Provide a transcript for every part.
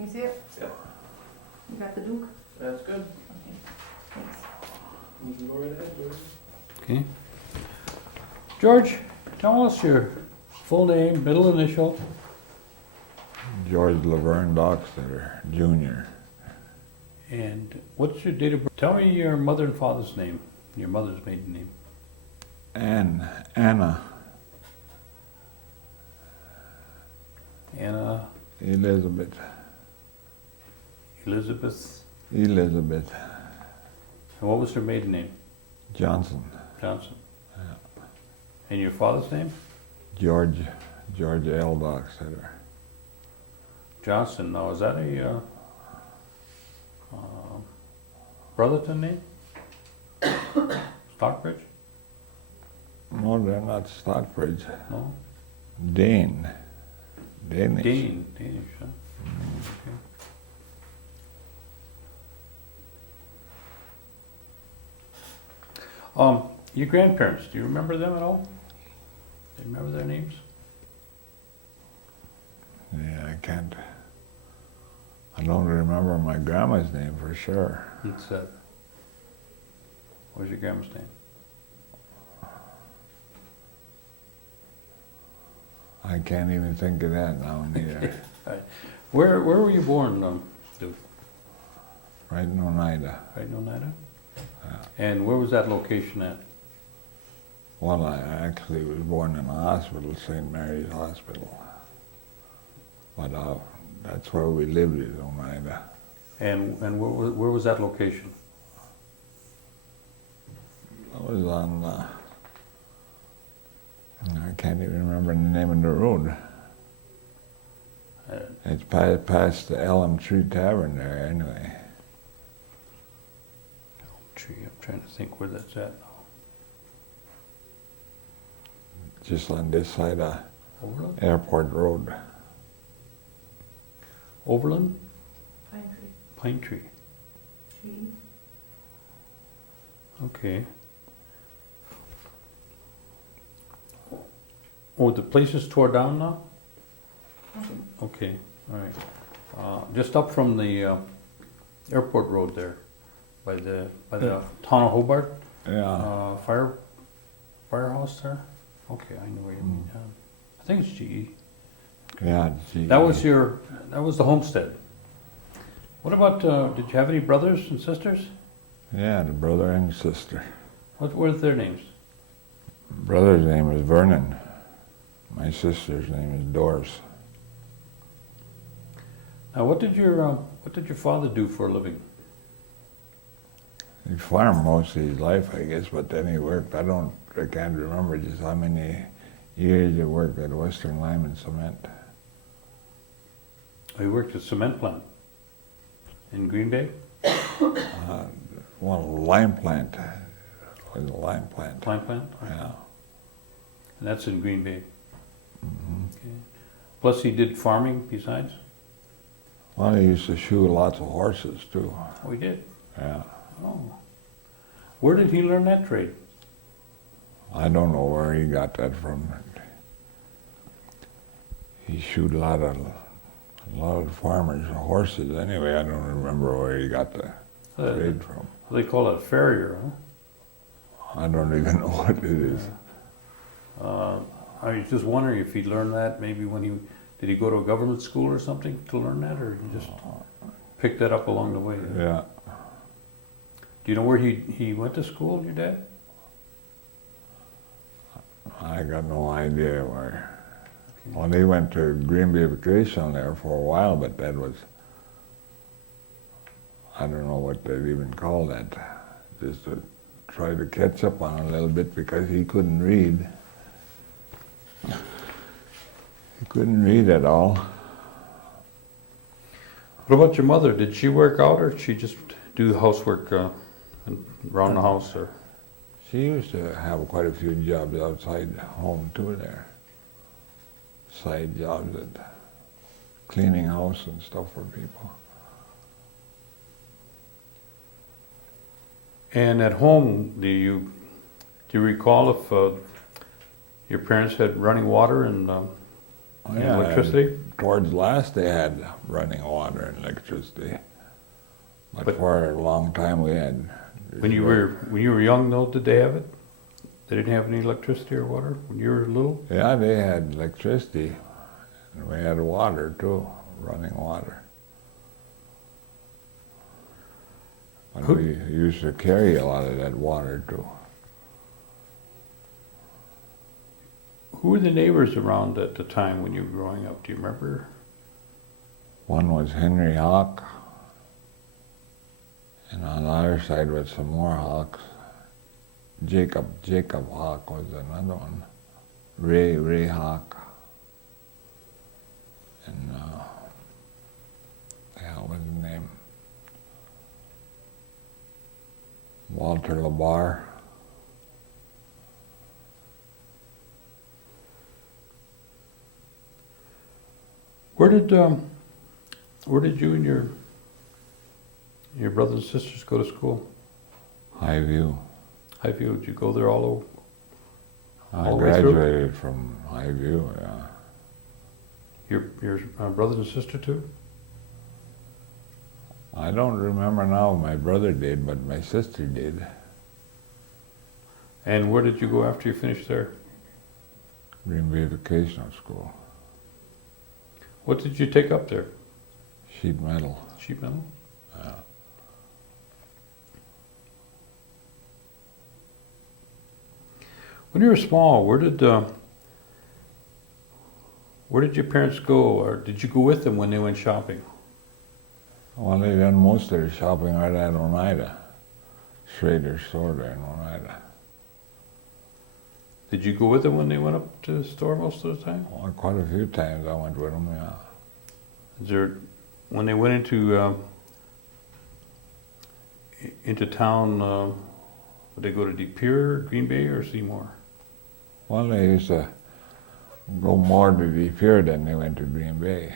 Can you see it? Yep. You got the Duke? That's good. Okay, thanks. You can go right ahead, George. Okay. George, tell us your full name, middle initial. George Laverne Doxtator, Jr. And what's your date of birth? Tell me your mother and father's name, your mother's maiden name. Anna Anna Elizabeth. Elizabeth. Elizabeth And what was her maiden name? Johnson. Johnson. Yeah. And your father's name? George L. Doxtator. Johnson. Now, is that a Brotherton name? Stockbridge? No, they're not Stockbridge. No? Dane. Danish. Danish, huh? Okay. Your grandparents, do you remember them at all? Do you remember their names? Yeah, I don't remember my grandma's name for sure. It's what was your grandma's name? I can't even think of that now neither. Right. Where were you born, Duke? Right in Oneida. Right in Oneida? Yeah. And where was that location at? Well, I actually was born in a hospital, St. Mary's Hospital. But that's where we lived in Oneida. And where was that location? I was on, I can't even remember the name of the road. It's past the Elm Tree Tavern there anyway. Tree. I'm trying to think where that's at now. Just on this side of Overland? Airport Road. Overland? Pine tree. Pine Tree. Tree. Okay. Oh, the place is tore down now? Okay, all right. Just up from the airport road there, by the town of Hobart, Yeah. firehouse there. Okay, I know where you mean. I think it's GE. Yeah. Gee. That was the homestead. What about? Did you have any brothers and sisters? Yeah, the brother and sister. What were their names? Brother's name is Vernon. My sister's name is Doris. Now, what did your father do for a living? He farmed most of his life, I guess, but then he worked. I can't remember just how many years he worked at Western Lime and Cement. He worked at a cement plant in Green Bay. Well, lime plant. It was a lime plant. Lime plant. Yeah. And that's in Green Bay. Mm-hmm. Okay. Plus, he did farming besides. Well, he used to shoe lots of horses too. Oh, he did. Yeah. Oh. Where did he learn that trade? I don't know where he got that from. He shoed a lot of farmers' horses anyway. I don't remember where he got the trade from. They call it a farrier, huh? I don't even know what it is. I was just wondering if he learned that maybe did he go to a government school or something to learn that, or he just picked that up along the way? Yeah. Do you know where he went to school, your dad? I got no idea where. Well, he went to Green Bay Vacation there for a while, but that was, I don't know what they'd even call that. Just to try to catch up on a little bit because he couldn't read. He couldn't read at all. What about your mother? Did she work out, or did she just do housework around the house? Or She used to have quite a few jobs outside home too there. Side jobs at cleaning house and stuff for people. And at home, do you recall if your parents had running water and Oh, and yeah, electricity? Towards last they had running water and electricity. But, But- for a long time we had. When you were young though, did they have it? They didn't have any electricity or water when you were little? Yeah, they had electricity. And we had water too, running water. And Who- we used to carry a lot of that water too. Who were the neighbors around at the time when you were growing up? Do you remember? One was Henry Hawk, and on the other side was some more Hawks. Jacob Hawk was another one. Ray Hawk. And the hell was his name? Walter LaBar. Where did you and your brothers and sisters go to school? Highview. Highview, did you go there all I All the way through? graduated from Highview, yeah. your brothers and sister too? I don't remember now if my brother did, but my sister did. And where did you go after you finished there? Green Bay Vocational School. What did you take up there? Sheet metal. Sheet metal? Yeah. When you were small, where did your parents go, or did you go with them when they went shopping? Well, they done most of their shopping right at Oneida. Schrader's store there in Oneida. Did you go with them when they went up to the store most of the time? Well, quite a few times I went with them, yeah. Is there, when they went into town, would they go to De Pere, Green Bay, or Seymour? Well, they used to go more to De Pere than they went to Green Bay.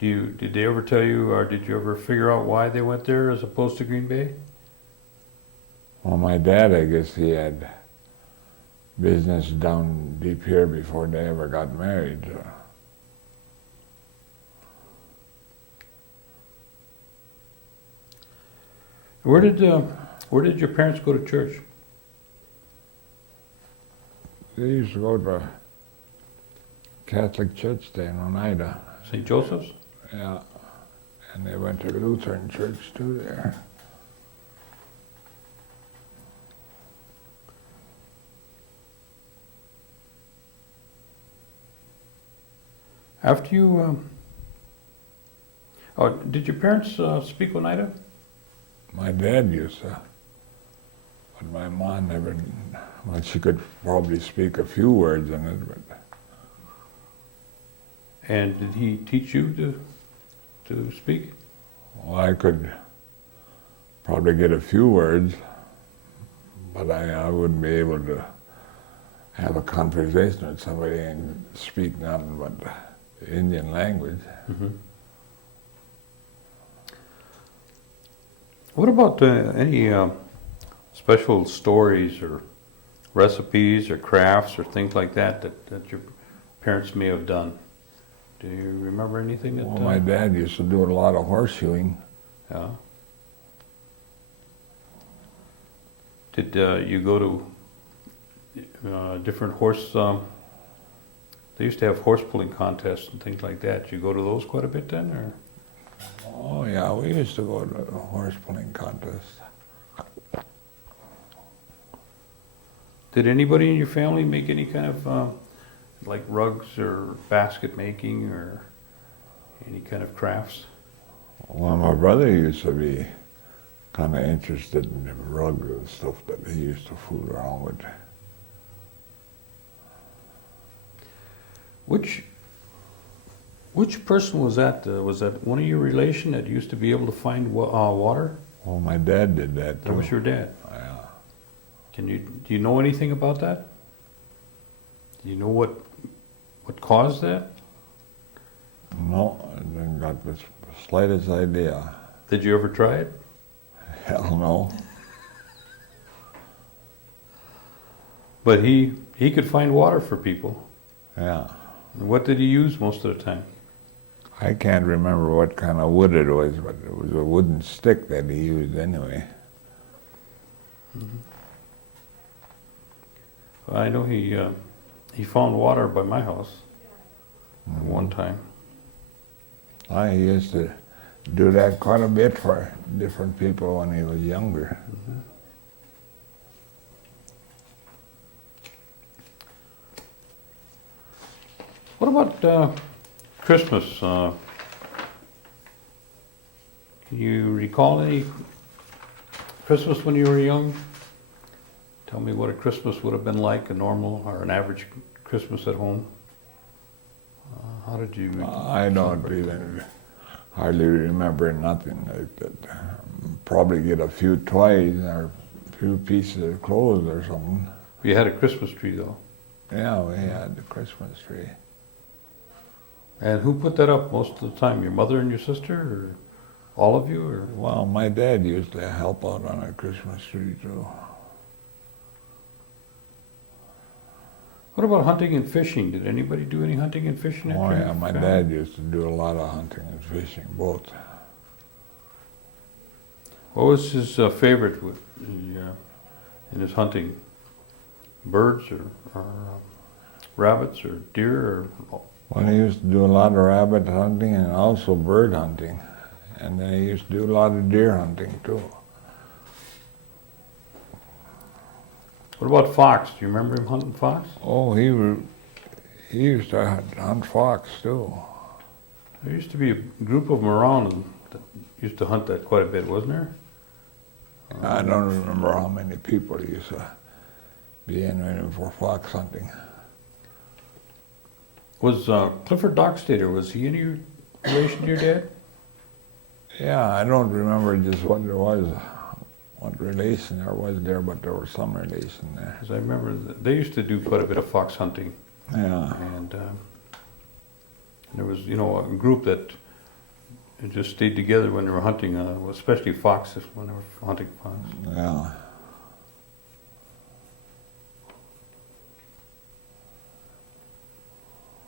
Did they ever tell you, or did you ever figure out why they went there as opposed to Green Bay? Well, my dad, I guess he had business down De Pere before they ever got married. Where did your parents go to church? They used to go to Catholic church there in Oneida. St. Joseph's? Yeah. And they went to Lutheran church too there. After you, did your parents speak Oneida? My dad used to, but my mom never, well, she could probably speak a few words in it, but And did he teach you to speak? well, I could probably get a few words, but I wouldn't be able to have a conversation with somebody and speak nothing but the Indian language. Mm-hmm. What about any special stories or recipes or crafts or things like that that your parents may have done? Do you remember anything that? Well, my dad used to do a lot of horseshoeing. Yeah. Did you go to different horse? They used to have horse pulling contests and things like that. Did you go to those quite a bit then, or? Oh yeah, we used to go to horse pulling contests. Did anybody in your family make any kind of like rugs or basket making or any kind of crafts? Well, my brother used to be kind of interested in the rugs and stuff that he used to fool around with. Which person was that? Was that one of your relation that used to be able to find water? Well, my dad did that too. That was your dad. Yeah. Do you know anything about that? Do you know what caused that? No, I didn't got the slightest idea. Did you ever try it? Hell no. But he could find water for people. Yeah. What did you use most of the time? I can't remember what kind of wood it was, but it was a wooden stick that he used anyway. Well, I know he found water by my house at one time. I used to do that quite a bit for different people when he was younger. What about Christmas? Can you recall any Christmas when you were young? Tell me what a Christmas would have been like, a normal or an average Christmas at home. How did you? I don't even hardly remember nothing like that. Probably get a few toys or a few pieces of clothes or something. You had a Christmas tree though. Yeah, we had the Christmas tree. And who put that up most of the time? Your mother and your sister, or all of you, or? Well, my dad used to help out on a Christmas tree too. What about hunting and fishing? Did anybody do any hunting and fishing? Oh at your yeah, my family? dad used to do a lot of hunting and fishing, both. What was his favorite in his hunting? Birds or rabbits or deer or? Well, he used to do a lot of rabbit hunting and also bird hunting. And then he used to do a lot of deer hunting too. What about fox? Do you remember him hunting fox? Oh, he used to hunt fox too. There used to be a group of them around that used to hunt that quite a bit, wasn't there? I don't remember how many people used to be in there for fox hunting. Was Clifford Doxtator, was he any relation to your dad? Yeah, I don't remember just what there was, what relation there was there, but there was some relation there. Because I remember they used to do quite a bit of fox hunting. Yeah. And there was, a group that just stayed together when they were hunting, especially foxes, when they were hunting fox. Yeah.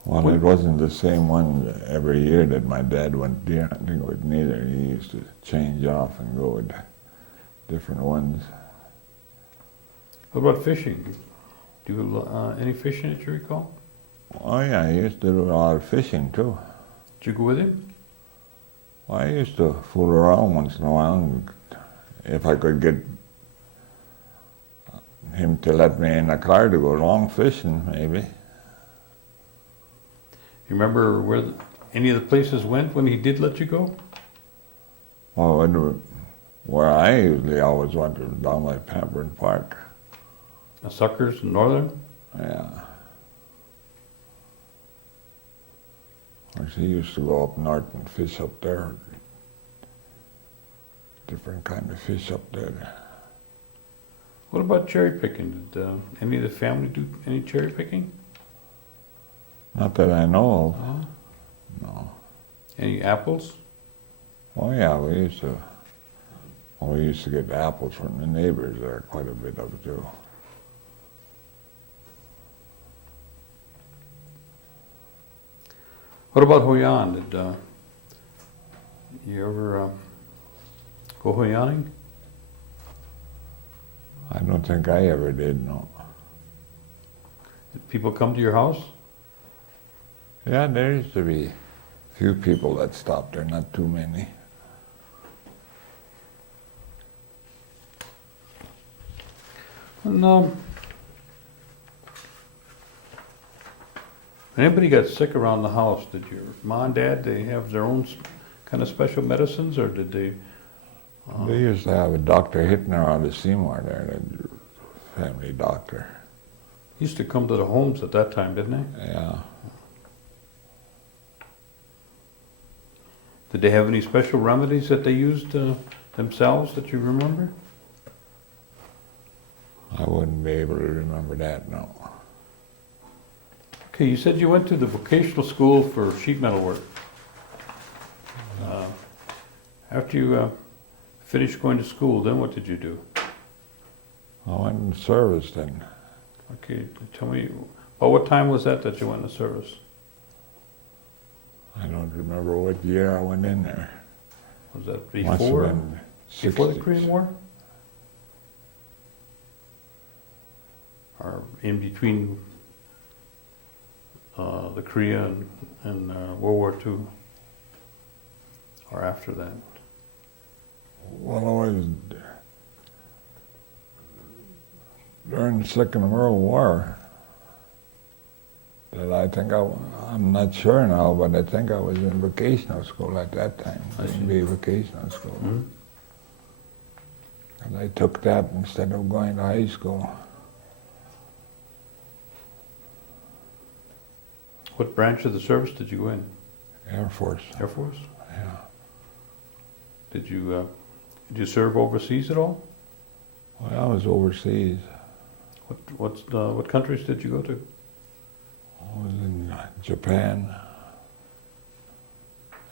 Well, it wasn't the same one every year that my dad went deer hunting with neither. He used to change off and go with different ones. What about fishing? Do you any fishing that you recall? Oh yeah, he used to do a lot of fishing too. Did you go with him? Well, I used to fool around once in a while, and if I could get him to let me in the car to go long fishing, maybe. You remember where any of the places went when he did let you go? Well, where I usually always went was down by Pamperin Park. Suckers in Northern? Yeah. Of course, he used to go up north and fish up there. Different kind of fish up there. What about cherry picking? Did any of the family do any cherry picking? Not that I know of. Oh. No. Any apples? Oh yeah, we used to get apples from the neighbors there, quite a bit of it too. What about Hoyan? Did you ever go Hoyaning? I don't think I ever did, no. Did people come to your house? Yeah, there used to be a few people that stopped there, not too many. And anybody got sick around the house? Did your mom and dad, they have their own kind of special medicines, or did they? They used to have a Dr. Hittner out of Seymour there, the family doctor. He used to come to the homes at that time, didn't they? Yeah. Did they have any special remedies that they used themselves that you remember? I wouldn't be able to remember that, no. Okay, you said you went to the vocational school for sheet metal work. After you finished going to school, then what did you do? I went in service then. Okay, tell me, about what time was that you went into service? I don't remember what year I went in there. Was that Must have before been the 60s. Korean War? Or in between the Korea and World War II? Or after that? Well, I was during the Second World War. That I think I'm not sure now, but I think I was in vocational school at that time. I see. Be vocational school. Hmm? And I took that instead of going to high school. What branch of the service did you go in? Air Force. Air Force? Yeah. Did you serve overseas at all? Well, I was overseas. What countries did you go to? I was in Japan.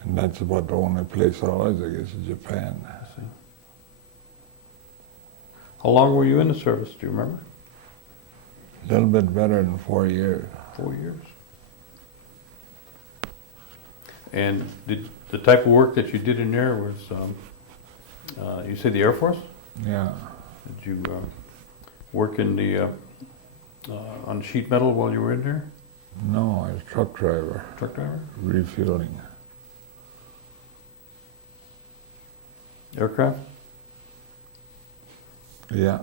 And that's about the only place I was, I guess, in Japan. I see. How long were you in the service? Do you remember? A little bit better than 4 years. 4 years. And did the type of work that you did in there was, you say the Air Force? Yeah. Did you work in the on sheet metal while you were in there? No, I was a truck driver, Truck driver? refueling. Aircraft? Yeah.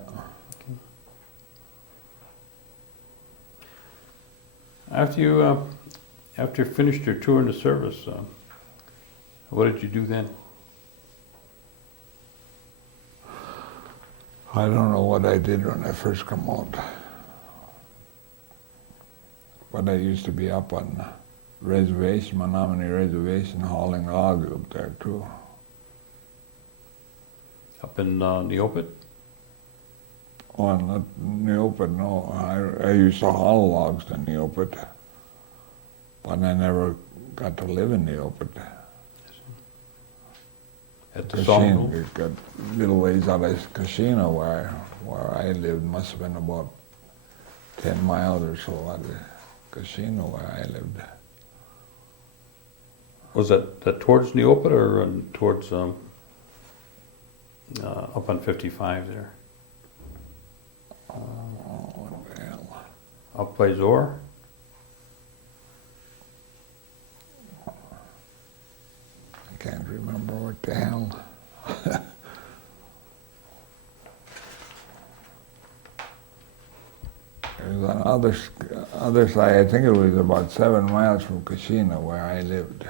After you finished your tour in the service, what did you do then? I don't know what I did when I first come out. But I used to be up on reservation, Menominee Reservation, hauling logs up there too. Up in Neopet? Oh, not Neopet, no. I used to haul logs to Neopet. But I never got to live in Neopet. At the sawmill? It got little ways out of Casino where I lived. Must have been about 10 miles or so out of Casino where I lived. Was that towards Neopet or towards up on 55 there? Oh, what the hell. Up by Zor? I can't remember what the hell. It was on other side. I think it was about 7 miles from Casino where I lived.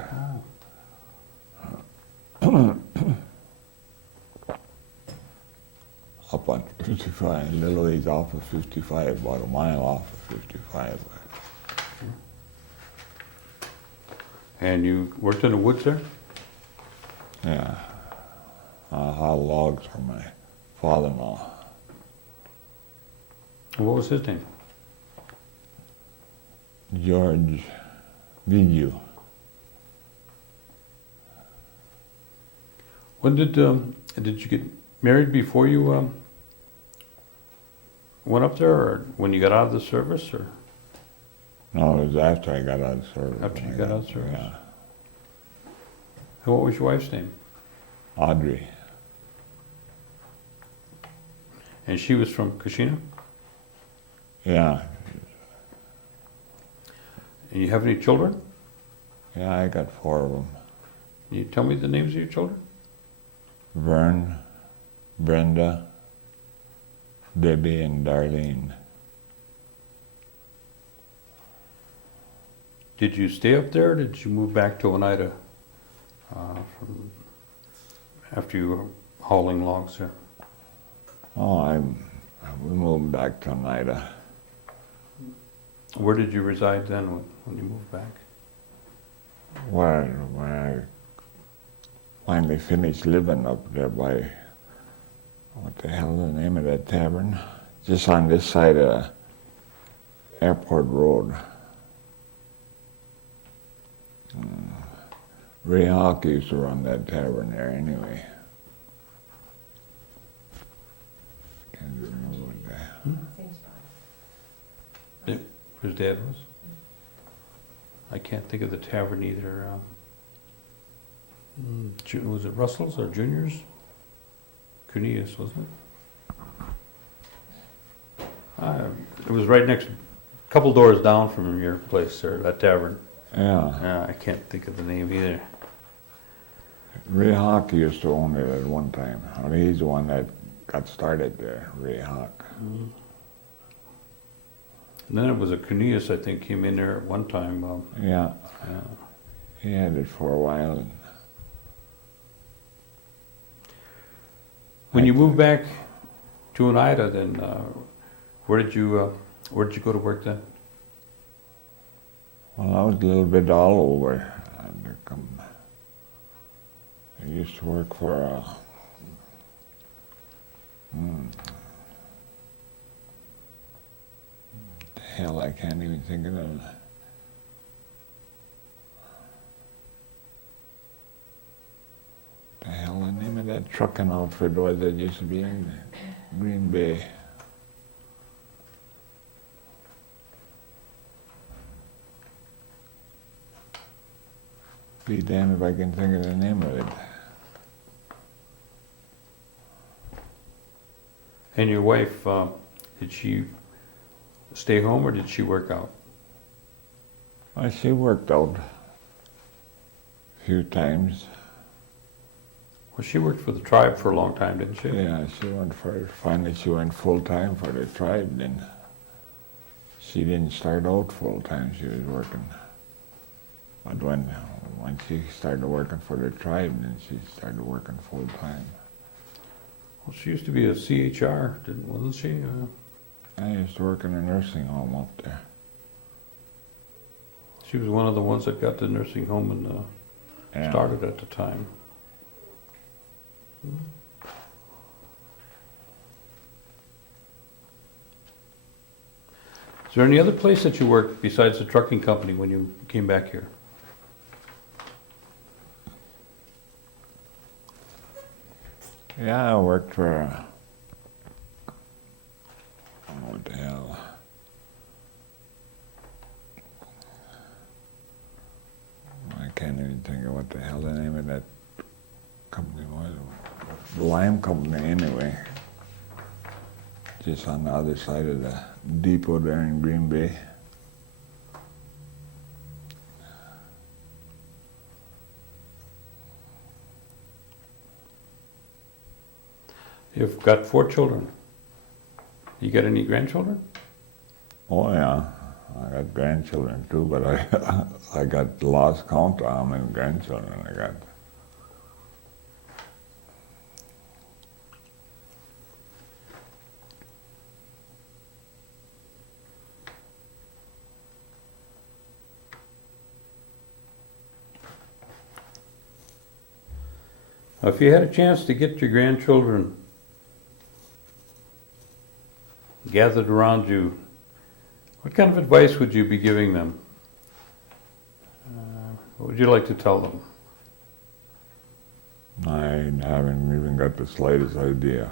Up on 55, a little ways off of 55, about a mile off of 55. And you worked in the woods there? Yeah. I hauled logs for my father-in-law. What was his name? George Vigu. When did you get married before you went up there, or when you got out of the service, or No, it was after I got out of service. After you got out of service? Yeah. what was your wife's name? Audrey. And she was from Kashina? Yeah. And you have any children? Yeah, I got 4 of them. Can you tell me the names of your children? Vern, Brenda, Debbie, and Darlene. Did you stay up there, or did you move back to Oneida from after you were hauling logs there? Oh, we moved back to Oneida. Where did you reside then when you moved back? When I finally finished living up there by, what the hell is the name of that tavern? Just on this side of Airport Road. Ray Hawk used to run that tavern there anyway. Can't remember what that. Same spot. His dad was? I can't think of the tavern either. Was it Russell's or Junior's? Cornelius, wasn't it? It was right next, couple doors down from your place, or that tavern. Yeah. I can't think of the name either. Ray Hawk used to own it at one time. I mean, he's the one that got started there, Ray Hawk. And then it was a Cornelius, I think, came in there at one time. Yeah, Yeah. he had it for a while. And When you moved back to Oneida, then where did you go to work then? well, I was a little bit all over. I used to work for the hell, I can't even think of it. The hell, the name of that trucking outfit was that used to be in Green Bay. Be damned if I can think of the name of it. And your wife, did she stay home or did she work out? Well, she worked out a few times. Well, she worked for the tribe for a long time, didn't she? Yeah, finally she went full-time for the tribe then. She didn't start out full-time, she was working. But when she started working for the tribe, then she started working full-time. Well, she used to be a CHR, wasn't she? I used to work in a nursing home up there. She was one of the ones that got the nursing home and Yeah. started at the time. Is there any other place that you worked besides the trucking company when you came back here? Yeah, I worked for, what the hell? I can't even think of what the hell the name of that company was. The lime company anyway. Just on the other side of the depot there in Green Bay. You've got 4 children. You got any grandchildren? Oh yeah, I got grandchildren too, but I got lost count of how many grandchildren I got. Now, if you had a chance to get your grandchildren gathered around you, what kind of advice would you be giving them? What would you like to tell them? I haven't even got the slightest idea.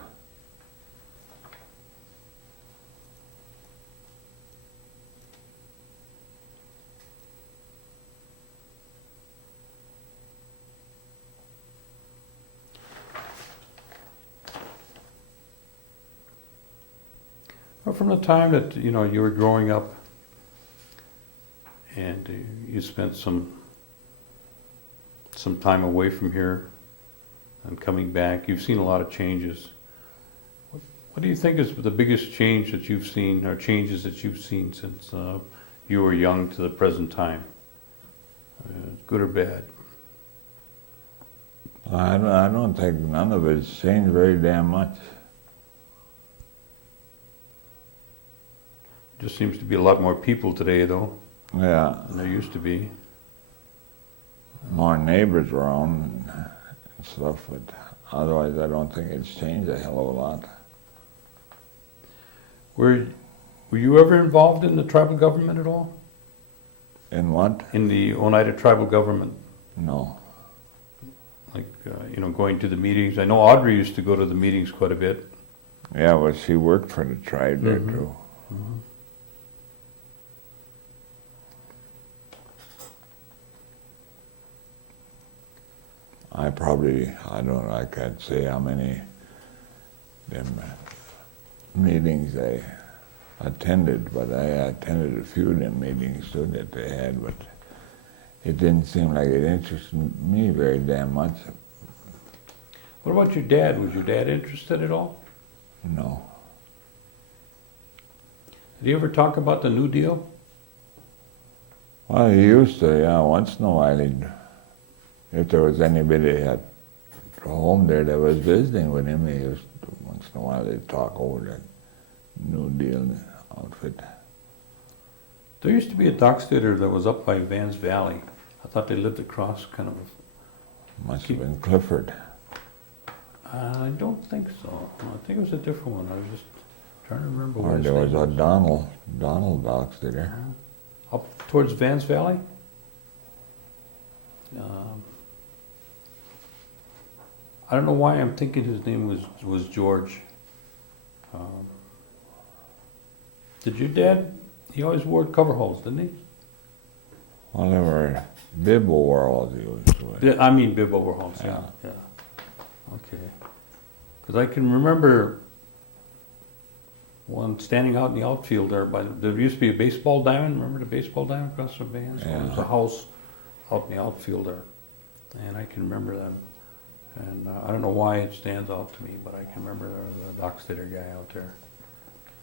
Well, from the time that you were growing up, and you spent some time away from here, and coming back, you've seen a lot of changes. What do you think is the biggest change that you've seen, or changes that you've seen since you were young to the present time, good or bad? I don't think none of it's changed very damn much. Just seems to be a lot more people today, though, Yeah, than there used to be. more neighbors around and stuff, but otherwise I don't think it's changed a hell of a lot. Were you ever involved in the tribal government at all? In what? In the Oneida tribal government? No. Like, going to the meetings? I know Audrey used to go to the meetings quite a bit. Yeah, well, she worked for the tribe there Mhm. too. I don't know, I can't say how many them meetings I attended, but I attended a few of them meetings too that they had, but it didn't seem like it interested me very damn much. What about your dad? Was your dad interested at all? No. Did he ever talk about the New Deal? Well, he used to, yeah, once in a while if there was anybody at home there that was visiting with him, he used to, once in a while they'd talk over that New Deal outfit. There used to be a Doxtator that was up by Vans Valley. I thought they lived across kind of. Must have been Clifford. I don't think so. I think it was a different one. I was just trying to remember what Or his there was name a Donald Doxtator. Up towards Vans Valley? I don't know why I'm thinking his name was George. Did your dad, he always wore coveralls, didn't he? Well, there were bib overalls he used to wear. Yeah, I mean bib overalls, yeah. Okay. Because I can remember one standing out in the outfield there there used to be a baseball diamond. Remember the baseball diamond across from Vans? Yeah. There was a house out in the outfield there. And I can remember them. And I don't know why it stands out to me, but I can remember there was a Doxtator guy out there.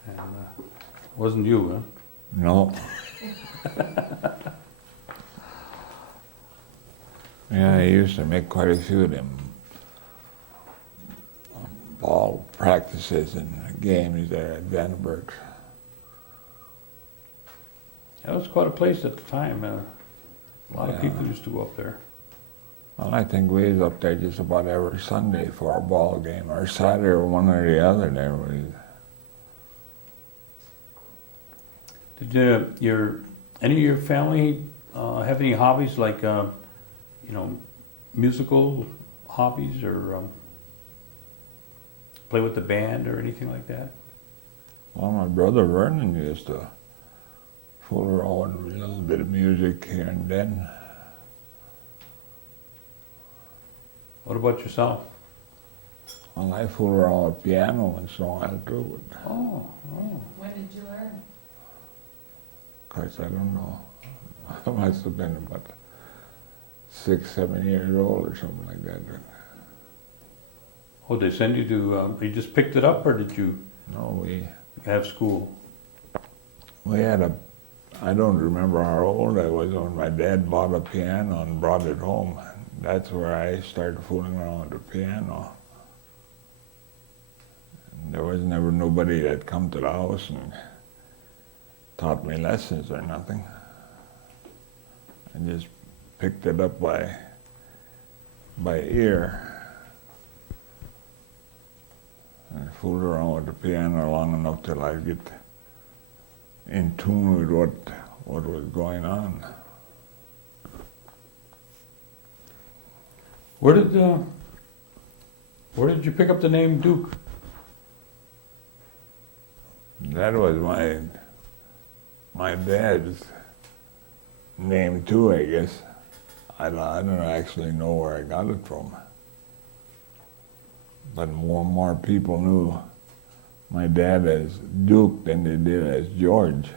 And it wasn't you, huh? No. Yeah, he used to make quite a few of them ball practices and games there at Vandenberg. That was quite a place at the time. A lot of Yeah. people used to go up there. Well, I think we was up there just about every Sunday for a ball game, or Saturday, or one or the other there. Did any of your family have any hobbies like, musical hobbies or play with the band or anything like that? Well, my brother Vernon used to fool around with a little bit of music here and then. What about yourself? Well, I fool around with piano once in a while too. But Oh. When did you learn? of course, I don't know. I must have been about 6, 7 years old or something like that. Oh, they send you to, you just picked it up or did you No, we have school? had I don't remember how old I was when my dad bought a piano and brought it home. That's where I started fooling around with the piano. And there was never nobody that come to the house and taught me lessons or nothing. I just picked it up by ear. I fooled around with the piano long enough till I get in tune with what was going on. Where did you pick up the name Duke? That was my dad's name too, I guess. I don't actually know where I got it from. But more and more people knew my dad as Duke than they did as George.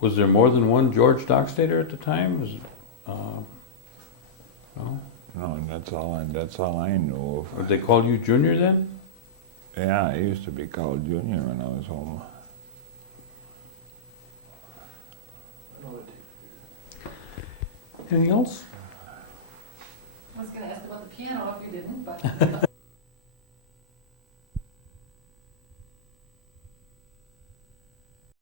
Was there more than one George Doxtator at the time? No? No, that's all I knew Would of. they call you Junior then? Yeah, I used to be called Junior when I was home. Anything else? I was gonna ask about the piano if you didn't, but